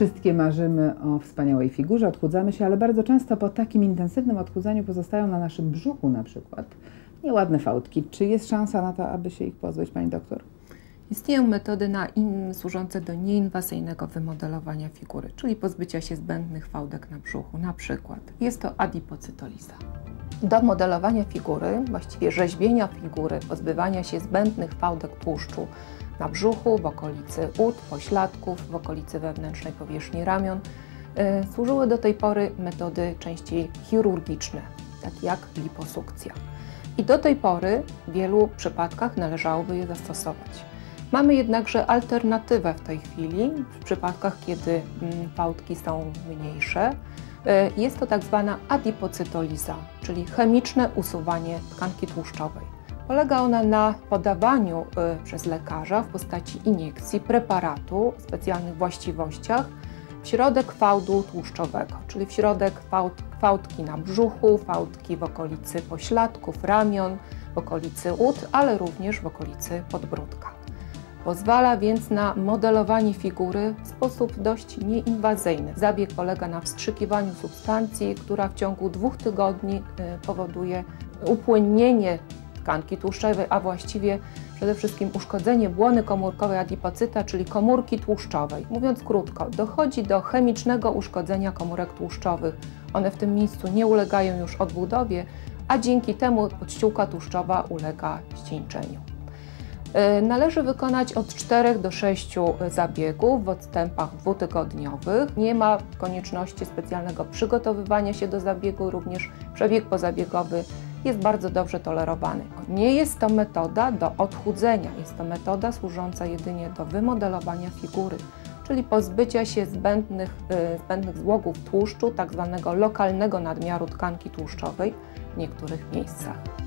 Wszystkie marzymy o wspaniałej figurze, odchudzamy się, ale bardzo często po takim intensywnym odchudzaniu pozostają na naszym brzuchu na przykład nieładne fałdki. Czy jest szansa na to, aby się ich pozbyć, Pani doktor? Istnieją metody na in, służące do nieinwazyjnego wymodelowania figury, czyli pozbycia się zbędnych fałdek na brzuchu. Na przykład jest to adipocytoliza. Do modelowania figury, właściwie rzeźbienia figury, pozbywania się zbędnych fałdek tłuszczu na brzuchu, w okolicy ud, pośladków, w okolicy wewnętrznej powierzchni ramion, yy, służyły do tej pory metody częściej chirurgiczne, takie jak liposukcja. I do tej pory w wielu przypadkach należałoby je zastosować. Mamy jednakże alternatywę w tej chwili, w przypadkach, kiedy mm, fałdki są mniejsze. E, jest to tak zwana adipocytoliza, czyli chemiczne usuwanie tkanki tłuszczowej. Polega ona na podawaniu e, przez lekarza w postaci iniekcji preparatu o specjalnych właściwościach w środek fałdu tłuszczowego, czyli w środek fałdki na brzuchu, fałdki w okolicy pośladków, ramion, w okolicy ud, ale również w okolicy podbródka. Pozwala więc na modelowanie figury w sposób dość nieinwazyjny. Zabieg polega na wstrzykiwaniu substancji, która w ciągu dwóch tygodni y, powoduje upłynnienie tkanki tłuszczowej, a właściwie przede wszystkim uszkodzenie błony komórkowej adipocyta, czyli komórki tłuszczowej. Mówiąc krótko, dochodzi do chemicznego uszkodzenia komórek tłuszczowych. One w tym miejscu nie ulegają już odbudowie, a dzięki temu podściółka tłuszczowa ulega ścieńczeniu. E, należy wykonać od 4 do 6 zabiegów w odstępach dwutygodniowych. Nie ma konieczności specjalnego przygotowywania się do zabiegu, również przebieg pozabiegowy jest bardzo dobrze tolerowany. Nie jest to metoda do odchudzenia, jest to metoda służąca jedynie do wymodelowania figury, czyli pozbycia się zbędnych, e, zbędnych złogów tłuszczu, tak zwanego lokalnego nadmiaru tkanki tłuszczowej w niektórych miejscach.